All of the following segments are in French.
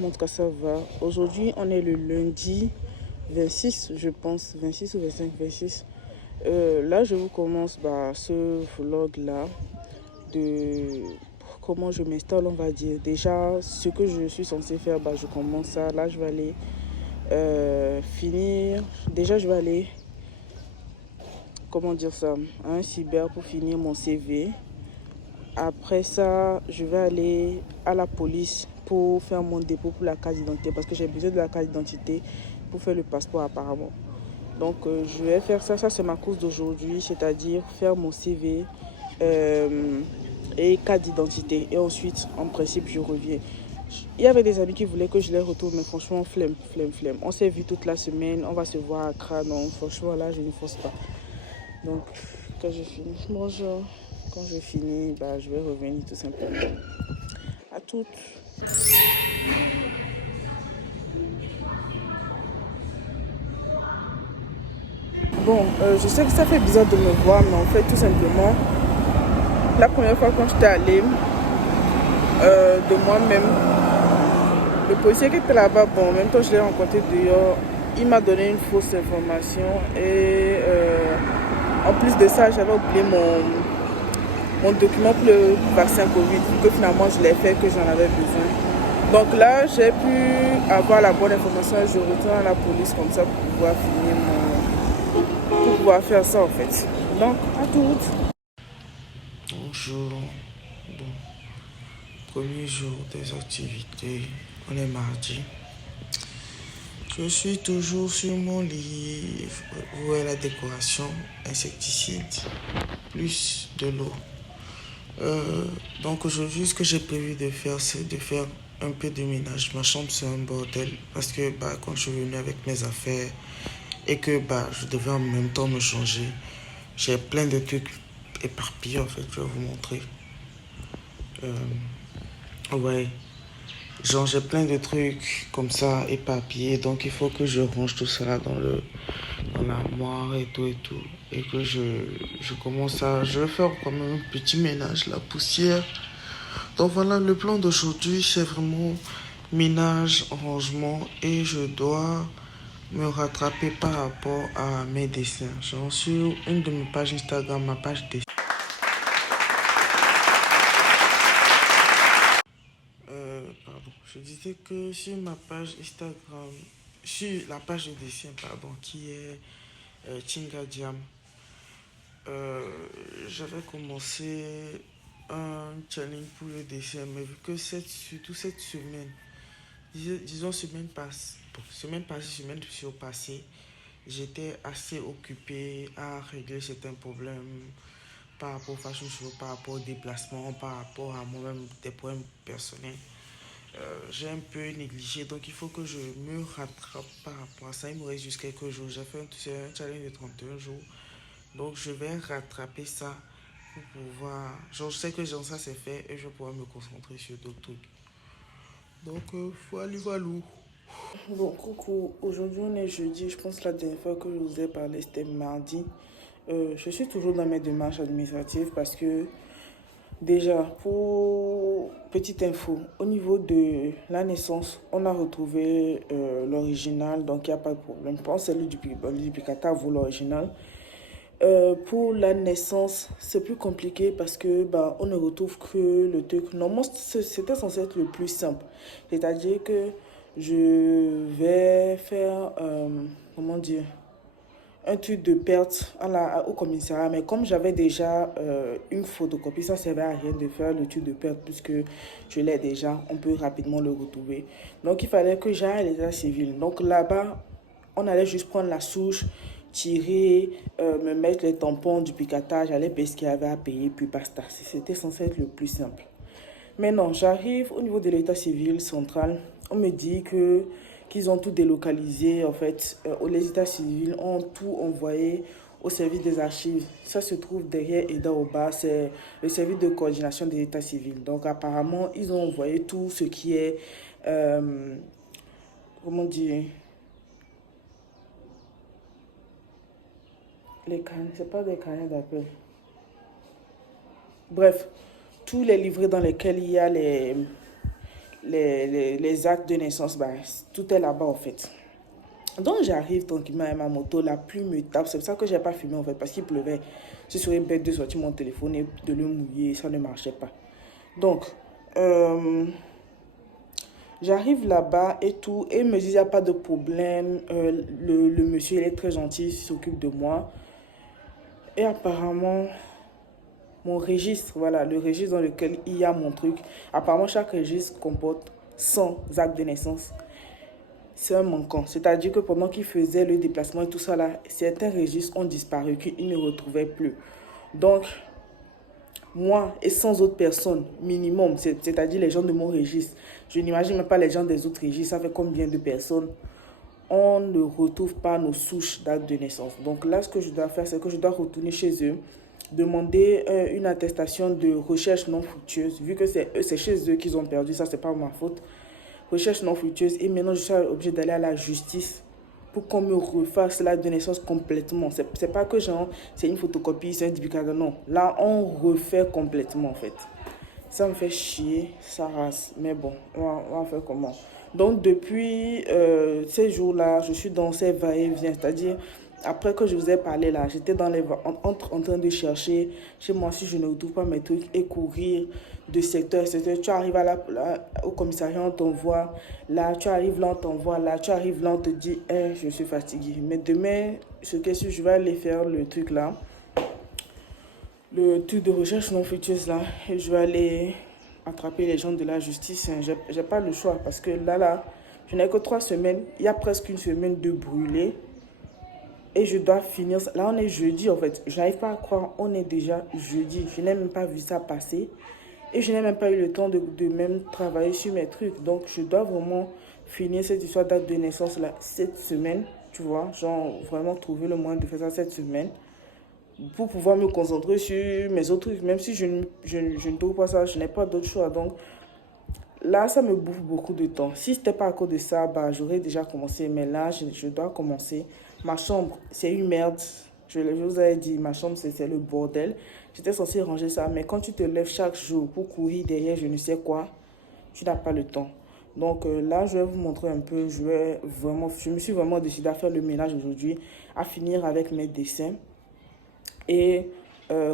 montre que ça va. Aujourd'hui, on est le lundi 26, je pense, 26 ou 25, 26. Là, je vous commence ce vlog-là de comment je m'installe, on va dire. Déjà, ce que je suis censée faire, je commence ça. Là, je vais aller finir. Déjà, je vais aller, comment dire ça, à un cyber pour finir mon CV. Après ça, je vais aller à la police pour faire mon dépôt pour la carte d'identité parce que j'ai besoin de la carte d'identité pour faire le passeport apparemment. Donc je vais faire ça, c'est ma course d'aujourd'hui, c'est-à-dire faire mon CV et carte d'identité. Et ensuite, en principe, je reviens. Il y avait des amis qui voulaient que je les retrouve, mais franchement, flemme. On s'est vu toute la semaine, on va se voir à Accra, donc franchement, là, je ne force pas. Donc, quand je finis, bonjour. Quand je finis, je vais revenir tout simplement. À toutes. Bon, je sais que ça fait bizarre de me voir, mais en fait, tout simplement, la première fois quand j'étais allée de moi-même, le policier qui était là-bas, en même temps, je l'ai rencontré dehors, il m'a donné une fausse information et en plus de ça, j'avais oublié mon document pour le vaccin Covid, que finalement je l'ai fait, que j'en avais besoin. Donc là, j'ai pu avoir la bonne information et je retourne à la police comme ça pour pouvoir finir pour pouvoir faire ça en fait. Donc, à toutes. Bonjour. Bon, premier jour des activités. On est mardi. Je suis toujours sur mon lit. Où est la décoration? Insecticide. Plus de l'eau. Donc aujourd'hui, ce que j'ai prévu de faire, c'est de faire un peu de ménage. Ma chambre, c'est un bordel. Parce que quand je suis venu avec mes affaires et que je devais en même temps me changer, j'ai plein de trucs éparpillés en fait. Je vais vous montrer. Ouais. Genre, j'ai plein de trucs comme ça éparpillés, donc il faut que je range tout cela dans l'armoire et tout. Et que je commence je vais faire quand même un petit ménage, la poussière. Donc voilà, le plan d'aujourd'hui, c'est vraiment ménage, rangement et je dois me rattraper par rapport à mes dessins. Genre, sur une de mes pages Instagram, ma page dessin. Je disais que sur ma page Instagram, sur la page de dessin, qui est Chinga Jam, j'avais commencé un challenge pour le dessin, mais vu que surtout cette semaine, disons semaine passée, semaine surpassée, j'étais assez occupé à régler certains problèmes par rapport au fashion show, par rapport au déplacement, par rapport à moi-même, des problèmes personnels. J'ai un peu négligé, donc il faut que je me rattrape par rapport à ça. Il me reste juste quelques jours. J'ai fait un challenge de 31 jours, donc je vais rattraper ça pour pouvoir. Genre, je sais que ça c'est fait et je vais pouvoir me concentrer sur d'autres trucs. Donc, voilà. Bon, coucou. Aujourd'hui, on est jeudi. Je pense que la dernière fois que je vous ai parlé, c'était mardi. Je suis toujours dans mes démarches administratives parce que déjà, pour petite info, au niveau de la naissance, on a retrouvé l'original, donc il n'y a pas de problème. Je pense que c'est le duplicata vaut l'original. Pour la naissance, c'est plus compliqué parce que on ne retrouve que le truc. Normalement, c'était censé être le plus simple. C'est-à-dire que je vais faire, comment dire, un truc de perte au commissariat. Mais comme j'avais déjà une photocopie, ça ne servait à rien de faire le truc de perte puisque je l'ai déjà. On peut rapidement le retrouver. Donc, il fallait que j'aille à l'état civil. Donc, là-bas, on allait juste prendre la souche, tirer, me mettre les tampons du picatage, aller payer ce qu'il y avait à payer, puis basta. C'était censé être le plus simple. Mais non, j'arrive au niveau de l'état civil central. On me dit qu'ils ont tout délocalisé. En fait, les états civils ont tout envoyé au service des archives. Ça se trouve derrière Eda Oba. C'est le service de coordination des états civils. Donc, apparemment, ils ont envoyé tout ce qui est... comment dire, les carnets, c'est pas des carnets d'appel. Bref, tous les livrets dans lesquels il y a les actes de naissance, bah, tout est là-bas en fait. Donc j'arrive tranquillement avec ma moto, la pluie me tape, c'est pour ça que j'ai pas filmé en fait, parce qu'il pleuvait. Je serais bête de sortir mon téléphone et de le mouiller, ça ne marchait pas. Donc, j'arrive là-bas et tout, et il me dit, il n'y a pas de problème, le monsieur, il est très gentil, il s'occupe de moi. Et apparemment, mon registre, voilà, le registre dans lequel il y a mon truc, apparemment, chaque registre comporte 100 actes de naissance. C'est un manquant. C'est-à-dire que pendant qu'il faisait le déplacement et tout ça, là, certains registres ont disparu, qu'ils ne retrouvaient plus. Donc, moi et 100 autres personnes, minimum, c'est-à-dire les gens de mon registre, je n'imagine même pas les gens des autres registres, ça fait combien de personnes, on ne retrouve pas nos souches d'actes de naissance. Donc là, ce que je dois faire, c'est que je dois retourner chez eux, demander une attestation de recherche non fructueuse, vu que c'est chez eux qu'ils ont perdu, ça, c'est pas ma faute. Recherche non fructueuse, et maintenant je suis obligée d'aller à la justice pour qu'on me refasse l'acte de naissance complètement. C'est pas que genre, c'est une photocopie, c'est un duplicata, non. Là, on refait complètement en fait. Ça me fait chier, ça rase. Mais bon, on va faire comment? Donc, depuis ces jours-là, je suis dans ces va-et-vient. C'est-à-dire, après que je vous ai parlé là, j'étais dans les en train de chercher chez moi si je ne retrouve pas mes trucs et courir de secteur à secteur. Tu arrives au commissariat, on t'envoie. Là, tu arrives là, on t'envoie. Là, tu arrives là, on te dit, hey, je suis fatiguée. Mais demain, je vais aller faire le truc là. Le truc de recherche non fructueuse là, et je vais aller attraper les gens de la justice. J'ai pas le choix parce que là, je n'ai que 3 semaines. Il y a presque une semaine de brûlé et je dois finir. Là, on est jeudi en fait. Je n'arrive pas à croire, on est déjà jeudi. Je n'ai même pas vu ça passer et je n'ai même pas eu le temps de même travailler sur mes trucs. Donc, je dois vraiment finir cette histoire date de naissance là cette semaine. Tu vois, genre vraiment trouver le moyen de faire ça cette semaine, pour pouvoir me concentrer sur mes autres trucs. Même si je ne trouve pas ça, je n'ai pas d'autre choix. Donc là, ça me bouffe beaucoup de temps. Si ce n'était pas à cause de ça, bah, j'aurais déjà commencé. Mais là, je dois commencer. Ma chambre, c'est une merde. Je vous avais dit, ma chambre, c'est le bordel. J'étais censée ranger ça. Mais quand tu te lèves chaque jour pour courir derrière je ne sais quoi, tu n'as pas le temps. Donc là, je vais vous montrer un peu. Je me suis vraiment décidé à faire le ménage aujourd'hui, à finir avec mes dessins. Et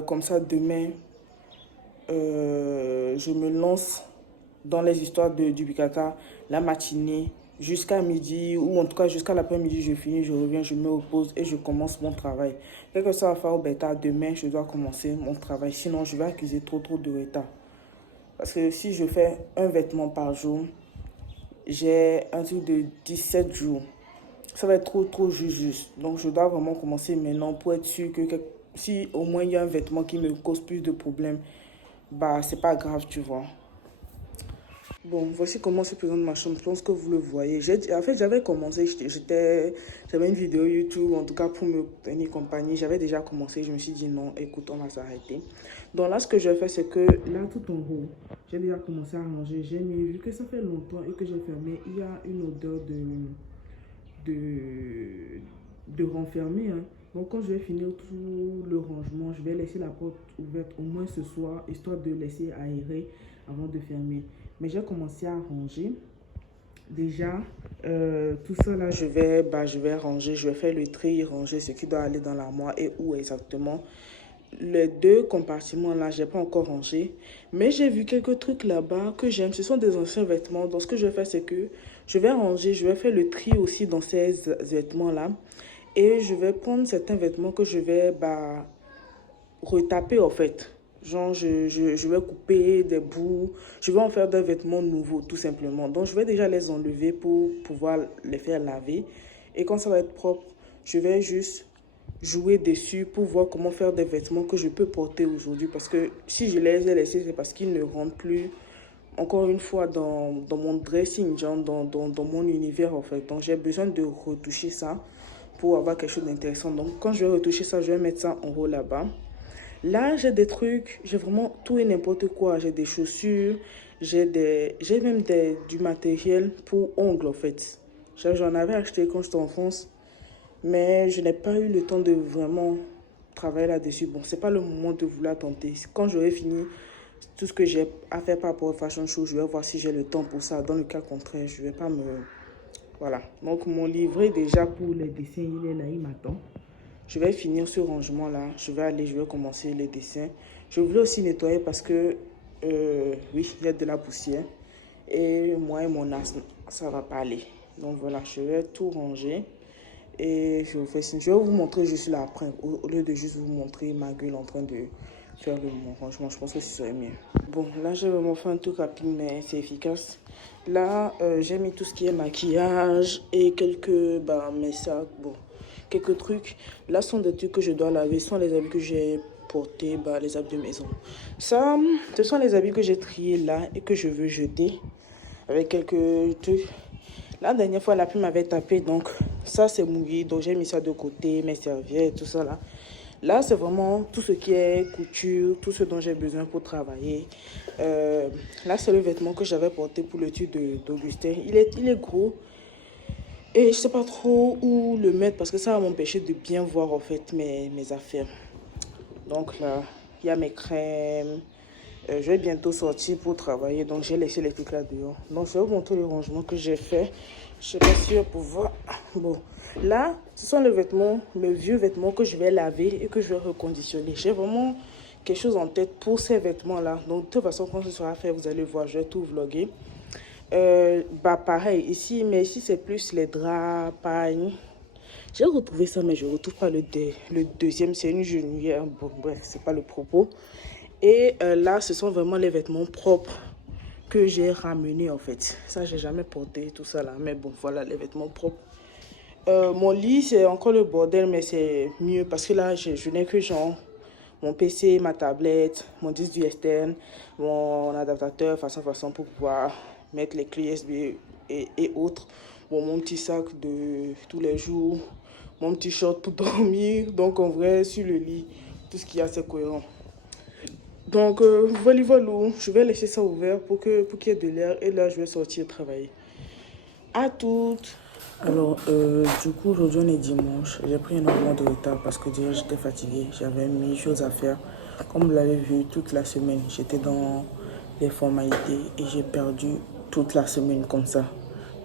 comme ça, demain, je me lance dans les histoires du Bikata la matinée jusqu'à midi, ou en tout cas jusqu'à l'après-midi, je finis, je reviens, je me repose et je commence mon travail. Quel que soit faire au bêta, demain, je dois commencer mon travail. Sinon, je vais accuser trop de retard. Parce que si je fais un vêtement par jour, j'ai un truc de 17 jours. Ça va être trop juste. Donc, je dois vraiment commencer maintenant pour être sûr que si au moins il y a un vêtement qui me cause plus de problèmes, bah, c'est pas grave, tu vois. Bon, voici comment se présente ma chambre. Je pense que vous le voyez. En fait, j'avais commencé, j'avais une vidéo YouTube, en tout cas pour me tenir compagnie. J'avais déjà commencé, je me suis dit non, écoute, on va s'arrêter. Donc là, ce que je fais, c'est que là, tout en haut, j'ai déjà commencé à ranger. J'ai mis, vu que ça fait longtemps et que j'ai fermé, il y a une odeur de renfermer. Hein. Donc quand je vais finir tout le rangement, je vais laisser la porte ouverte au moins ce soir, histoire de laisser aérer avant de fermer. Mais j'ai commencé à ranger. Déjà, tout ça là, je vais ranger, je vais faire le tri, ranger ce qui doit aller dans l'armoire et où exactement. Les 2 compartiments là, j'ai pas encore rangé. Mais j'ai vu quelques trucs là-bas que j'aime. Ce sont des anciens vêtements. Donc ce que je vais faire, c'est que je vais ranger, je vais faire le tri aussi dans ces vêtements là. Et je vais prendre certains vêtements que je vais retaper en fait. Genre, je vais couper des bouts. Je vais en faire des vêtements nouveaux, tout simplement. Donc, je vais déjà les enlever pour pouvoir les faire laver. Et quand ça va être propre, je vais juste jouer dessus pour voir comment faire des vêtements que je peux porter aujourd'hui. Parce que si je les ai laissés, c'est parce qu'ils ne rentrent plus, encore une fois, dans mon dressing, genre dans mon univers, en fait. Donc, j'ai besoin de retoucher ça pour avoir quelque chose d'intéressant. Donc, quand je vais retoucher ça, je vais mettre ça en haut là-bas. Là, j'ai des trucs, j'ai vraiment tout et n'importe quoi. J'ai des chaussures, j'ai même du matériel pour ongles, en fait. J'en avais acheté quand j'étais en France, mais je n'ai pas eu le temps de vraiment travailler là-dessus. Bon, c'est pas le moment de vouloir tenter. Quand j'aurai fini tout ce que j'ai à faire par rapport au fashion show, je vais voir si j'ai le temps pour ça. Dans le cas contraire, je vais pas me... Voilà. Donc, mon livret, déjà, pour les dessins, il est là, il m'attend. Je vais finir ce rangement-là. Je vais commencer les dessins. Je voulais aussi nettoyer parce que, oui, il y a de la poussière. Et moi et mon asthme, ça va pas aller. Donc, voilà, je vais tout ranger. Et je vais vous montrer juste là après. Au lieu de juste vous montrer ma gueule en train de faire mon rangement, je pense que ce serait mieux. Bon, là, j'ai vraiment fait un truc rapide, mais c'est efficace. Là, j'ai mis tout ce qui est maquillage et quelques, mes sacs, bon, quelques trucs. Là, sont des trucs que je dois laver. Ce sont les habits que j'ai portés, les habits de maison. Ça, ce sont les habits que j'ai triés là et que je veux jeter avec quelques trucs. La dernière fois, la pluie m'avait tapé, donc ça, c'est mouillé. Donc, j'ai mis ça de côté, mes serviettes, tout ça là. Là, c'est vraiment tout ce qui est couture, tout ce dont j'ai besoin pour travailler. Là, c'est le vêtement que j'avais porté pour le tube d'Augustin. Il est gros. Et je ne sais pas trop où le mettre parce que ça va m'empêcher de bien voir en fait mes affaires. Donc là, il y a mes crèmes. Je vais bientôt sortir pour travailler. Donc, j'ai laissé les trucs là dehors. Donc, je vais vous montrer le rangement que j'ai fait. Je ne sais pas si pour voir. Bon, là, ce sont les vêtements, le vieux vêtement que je vais laver et que je vais reconditionner. J'ai vraiment quelque chose en tête pour ces vêtements-là. Donc, de toute façon, quand ce sera fait, vous allez voir, je vais tout vlogger. Pareil, ici, mais ici, c'est plus les draps, paille. J'ai retrouvé ça, mais je ne retrouve pas le deuxième. C'est une genouillère. Bon, bref, c'est pas le propos. Et là, ce sont vraiment les vêtements propres que j'ai ramenés en fait. Ça, j'ai jamais porté tout ça là. Mais bon, voilà les vêtements propres. Mon lit, c'est encore le bordel, mais c'est mieux parce que là, je n'ai que genre mon PC, ma tablette, mon disque dur externe, mon adaptateur façon pour pouvoir mettre les clés USB et autres. Bon, mon petit sac de tous les jours, mon petit short pour dormir. Donc en vrai, sur le lit, tout ce qu'il y a, c'est cohérent. Donc, voilà, je vais laisser ça ouvert pour qu'il y ait de l'air. Et là, je vais sortir travailler. À toutes. Alors, du coup, aujourd'hui, on est dimanche. J'ai pris énormément de retard parce que déjà, j'étais fatiguée. J'avais mille choses à faire. Comme vous l'avez vu, toute la semaine, j'étais dans les formalités et j'ai perdu toute la semaine comme ça.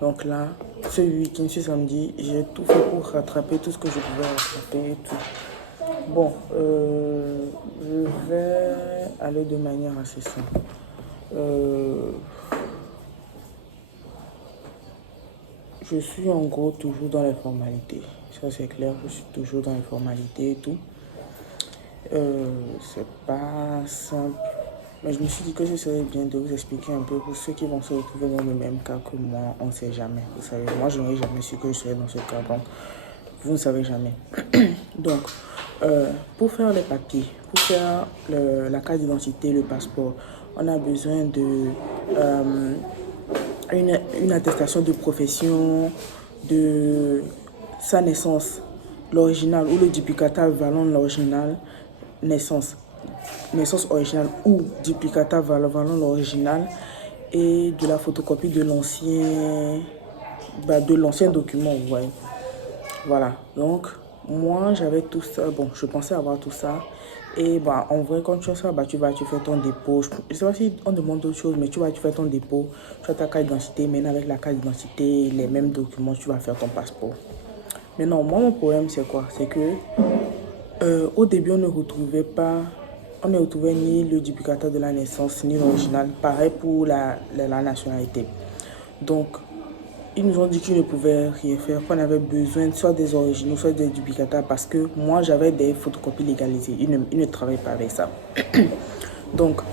Donc là, ce week-end, ce samedi, j'ai tout fait pour rattraper tout ce que je pouvais rattraper et tout. Bon, je vais aller de manière assez simple. Je suis en gros toujours dans les formalités. Ça c'est clair, je suis toujours dans les formalités et tout. C'est pas simple. Mais je me suis dit que ce serait bien de vous expliquer un peu pour ceux qui vont se retrouver dans le même cas que moi. On ne sait jamais. Vous savez, moi je n'aurais jamais su que je serais dans ce cas. Donc, vous ne savez jamais. Donc, pour faire les papiers, pour faire la carte d'identité, le passeport, on a besoin de une attestation de profession, de sa naissance, l'original ou le duplicata valant l'original, naissance originale ou duplicata valant l'original, et de la photocopie de l'ancien document, vous voyez. Voilà, donc moi j'avais tout ça, bon je pensais avoir tout ça. Et en vrai quand tu as ça, tu fais ton dépôt. Je ne sais pas si on demande d'autres choses, mais tu fais ton dépôt, tu as ta carte d'identité, maintenant avec la carte d'identité, les mêmes documents, tu vas faire ton passeport. Mais non, moi mon problème c'est quoi? C'est que au début on ne retrouvait ni le duplicata de la naissance, ni l'original, pareil pour la nationalité. Donc ils nous ont dit qu'ils ne pouvaient rien faire, qu'on avait besoin soit des originaux, soit des duplicata, parce que moi j'avais des photocopies légalisées. Ils ne travaillent pas avec ça. Donc,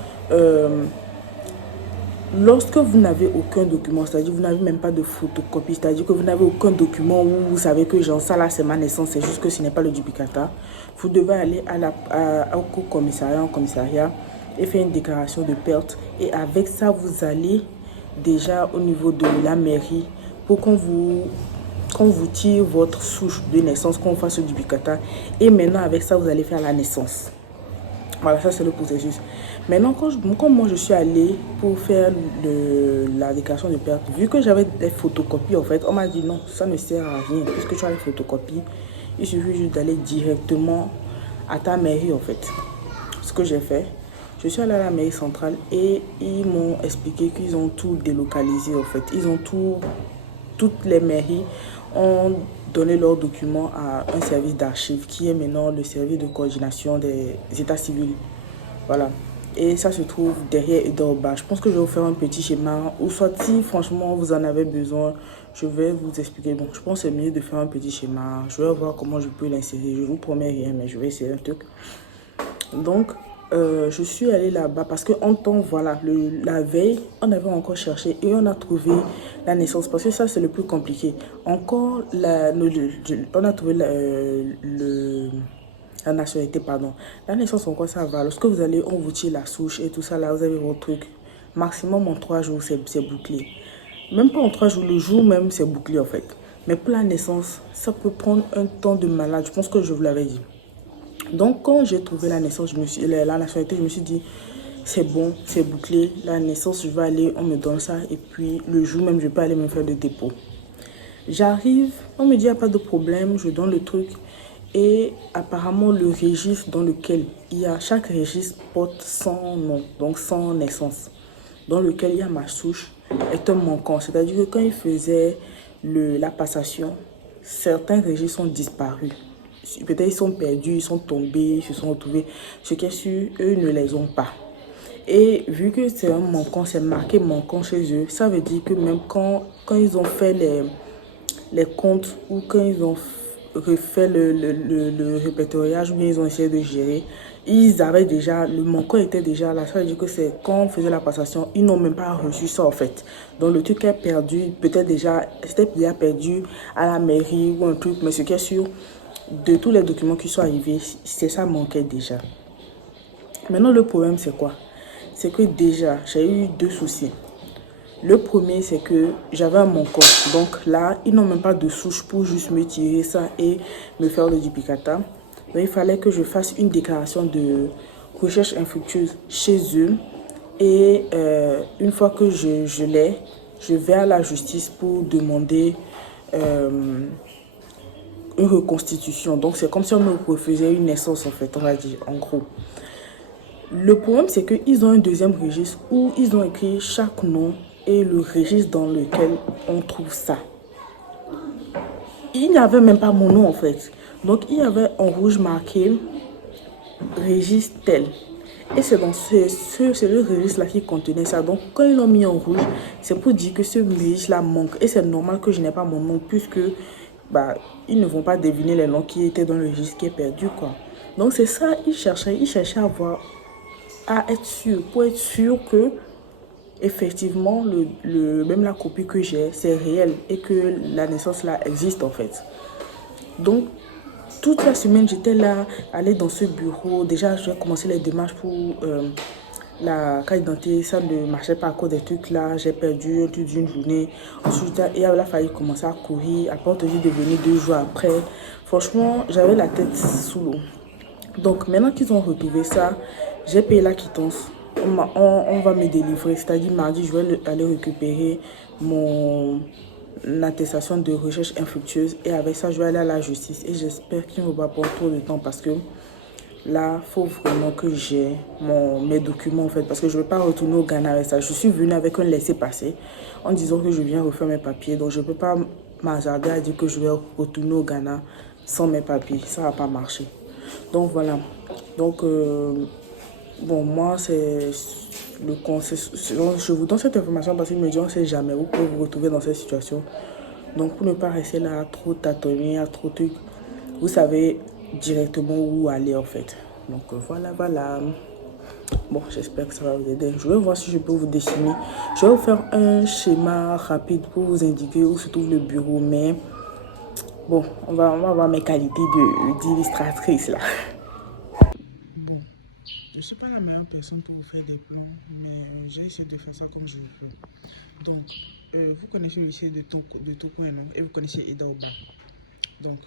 lorsque vous n'avez aucun document, c'est-à-dire vous n'avez même pas de photocopie, c'est-à-dire que vous n'avez aucun document où vous savez que genre ça là c'est ma naissance, c'est juste que ce n'est pas le duplicata, vous devez aller au commissariat et faire une déclaration de perte. Et avec ça, vous allez déjà au niveau de la mairie pour qu'on vous tire votre souche de naissance, qu'on fasse le duplicata. Et maintenant, avec ça, vous allez faire la naissance. Voilà, ça c'est le processus. Maintenant, comme moi je suis allée pour faire la déclaration de perte, vu que j'avais des photocopies, en fait, on m'a dit non, ça ne sert à rien. Puisque tu as les photocopies, il suffit juste d'aller directement à ta mairie, en fait. Ce que j'ai fait, Je suis allée à la mairie centrale et ils m'ont expliqué qu'ils ont tout délocalisé en fait. Ils ont toutes les mairies ont donné leurs documents à un service d'archives qui est maintenant le service de coordination des états civils. Voilà. Et ça se trouve derrière Edorba. Je pense que je vais vous faire un petit schéma. Ou soit si franchement vous en avez besoin, je vais vous expliquer. Bon, je pense que c'est mieux de faire un petit schéma. Je vais voir comment je peux l'insérer. Je vous promets rien, mais je vais essayer un truc. Donc, je suis allée là-bas parce qu'en temps, voilà, la veille, on avait encore cherché et on a trouvé la naissance. Parce que ça, c'est le plus compliqué. Encore, on a trouvé la nationalité, pardon. La naissance, encore, ça va. Lorsque vous allez, on vous tire la souche et tout ça, là, vous avez votre truc. Maximum en 3 jours, c'est bouclé. Même pas en 3 jours, le jour même, c'est bouclé, en fait. Mais pour la naissance, ça peut prendre un temps de malade. Je pense que je vous l'avais dit. Donc, quand j'ai trouvé la naissance, la nationalité, je me suis dit, c'est bon, c'est bouclé. La naissance, je vais aller, on me donne ça. Et puis, le jour même, je peux aller me faire le dépôt. J'arrive, on me dit, il n'y a pas de problème, je donne le truc. Et apparemment, le registre dans lequel chaque registre porte son nom, donc son naissance, dans lequel il y a ma souche, est un manquant. C'est-à-dire que quand ils faisaient la passation, certains registres sont disparus. Peut-être ils sont perdus, ils sont tombés, ils se sont retrouvés. Ce qui est sûr, eux ne les ont pas. Et vu que c'est un manquant, c'est marqué manquant chez eux, ça veut dire que même quand ils ont fait les comptes ou quand ils ont refait le répertoriage ou bien ils ont essayé de gérer, ils avaient déjà, le manquant était déjà là. Ça veut dire que c'est quand on faisait la passation, ils n'ont même pas reçu ça en fait. Donc le truc est perdu, peut-être déjà, c'était déjà perdu à la mairie ou un truc, mais ce qui est sûr, de tous les documents qui sont arrivés, c'est ça manquait déjà. Maintenant, le problème, c'est quoi? C'est que déjà, j'ai eu 2 soucis. Le premier, c'est que j'avais un manquant. Donc là, ils n'ont même pas de souche pour juste me tirer ça et me faire le duplicata. Donc il fallait que je fasse une déclaration de recherche infructueuse chez eux. Et une fois que je l'ai, je vais à la justice pour demander une reconstitution. Donc c'est comme si on me refaisait une naissance en fait, on va dire, en gros. Le problème c'est qu'ils ont un deuxième registre où ils ont écrit chaque nom et le registre dans lequel on trouve ça. Il n'y avait même pas mon nom en fait. Donc il y avait en rouge marqué registre tel. Et c'est dans c'est le registre là qui contenait ça. Donc quand ils l'ont mis en rouge, c'est pour dire que ce registre là manque. Et c'est normal que je n'ai pas mon nom puisque ils ne vont pas deviner les noms qui étaient dans le registre qui est perdu quoi. Donc c'est ça, ils cherchaient à être sûr, pour être sûr que effectivement même la copie que j'ai c'est réel et que la naissance là existe en fait. Donc toute la semaine j'étais là, allée dans ce bureau. Déjà j'ai commencé les démarches pour la carte d'identité, ça ne marchait pas à cause des trucs là, j'ai perdu toute une journée. Ensuite il a fallu commencer à courir, après on te dit de venir 2 jours après. Franchement j'avais la tête sous l'eau. Donc maintenant qu'ils ont retrouvé ça, j'ai payé la quittance. On va me délivrer, c'est-à-dire mardi je vais aller récupérer mon attestation de recherche infructueuse et avec ça je vais aller à la justice et j'espère qu'il ne va pas prendre trop de temps parce que là, il faut vraiment que j'ai mes documents en fait parce que je ne vais pas retourner au Ghana avec ça. Je suis venue avec un laissez-passer en disant que je viens refaire mes papiers. Donc je ne peux pas m'hasarder à dire que je vais retourner au Ghana sans mes papiers. Ça ne va pas marcher. Donc voilà. Donc bon, moi c'est le conseil. Je vous donne cette information parce qu'il me dit on ne sait jamais. Vous pouvez vous retrouver dans cette situation. Donc pour ne pas rester là à trop tâtonner, à trop trucs, vous savez directement où aller en fait. Donc voilà. Bon, j'espère que ça va vous aider. Je vais voir si je peux vous dessiner. Je vais vous faire un schéma rapide pour vous indiquer où se trouve le bureau. Mais bon, on va voir mes qualités d'illustratrice là. Bon, je ne suis pas la meilleure personne pour vous faire des plans, mais j'ai essayé de faire ça comme je peux. Donc, vous connaissez le lycée de Toko et vous connaissez Edorba. Donc,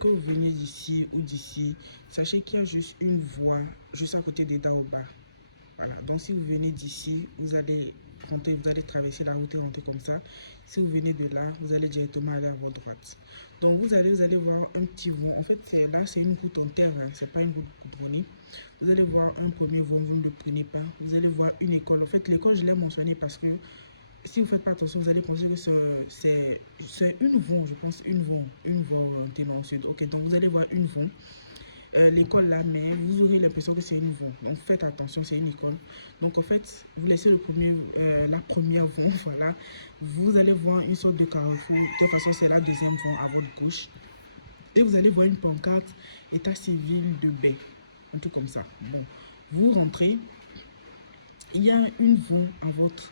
quand vous venez d'ici ou d'ici, sachez qu'il y a juste une voie juste à côté d'Edaoba. Voilà. Donc, si vous venez d'ici, vous allez traverser la route et rentrer comme ça. Si vous venez de là, vous allez directement aller à votre droite. Donc vous allez voir un petit vent. En fait, là, c'est une route en terre, hein, c'est pas une route goudronnée. Vous allez voir un premier vent, vous ne le prenez pas. Vous allez voir une école. En fait, l'école, je l'ai mentionné parce que si vous ne faites pas attention, vous allez penser que c'est une vent, je pense, une vent orientée dans le sud. Ok, donc vous allez voir une vent. L'école là, mais vous aurez l'impression que c'est une vent. Donc faites attention, c'est une école. Donc en fait, vous laissez la première vent, voilà. Vous allez voir une sorte de carrefour. De toute façon, c'est la deuxième vent à votre gauche. Et vous allez voir une pancarte, état civil de baie. Un truc comme ça. Bon, vous rentrez. Il y a une vent à votre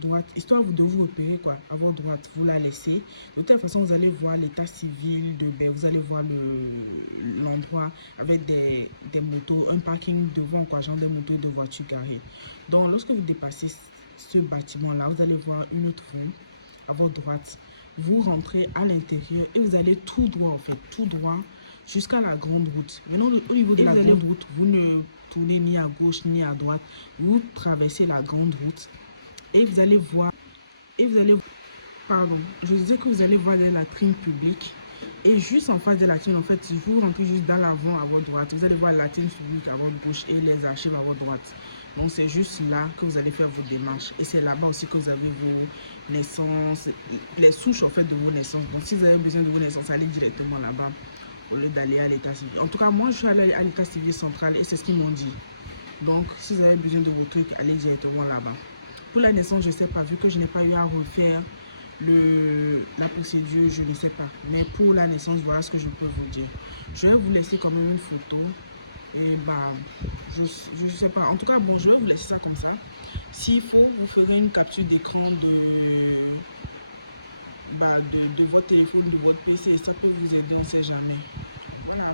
droite, histoire de vous repérer quoi, à votre droite, vous la laissez. De toute façon, vous allez voir l'état civil de baie, vous allez voir l'endroit avec des motos, un parking devant quoi, genre des motos de voitures garées. Donc, lorsque vous dépassez ce bâtiment-là, vous allez voir une autre vent à votre droite. Vous rentrez à l'intérieur et vous allez tout droit en fait, tout droit jusqu'à la grande route. Maintenant, au niveau de la grande route, vous ne tournez ni à gauche ni à droite, vous traversez la grande route. Et vous allez voir, pardon, je disais que vous allez voir des latrines publiques. Et juste en face des latrines, en fait, vous rentrez juste dans l'avant à votre droite. Vous allez voir la latrine publique à votre gauche et les archives à votre droite. Donc c'est juste là que vous allez faire vos démarches. Et c'est là-bas aussi que vous avez vos naissances, les souches en fait de vos naissances. Donc si vous avez besoin de vos naissances, allez directement là-bas au lieu d'aller à l'état civil. En tout cas, moi je suis allée à l'état civil central et c'est ce qu'ils m'ont dit. Donc si vous avez besoin de vos trucs, allez directement là-bas. Pour la naissance, je ne sais pas, vu que je n'ai pas eu à refaire la procédure, je ne sais pas. Mais pour la naissance, voilà ce que je peux vous dire. Je vais vous laisser quand même une photo. Et bah, je ne sais pas. En tout cas, bon, je vais vous laisser ça comme ça. S'il faut, vous ferez une capture d'écran de votre téléphone, de votre PC. Et ça peut vous aider, on ne sait jamais. Voilà.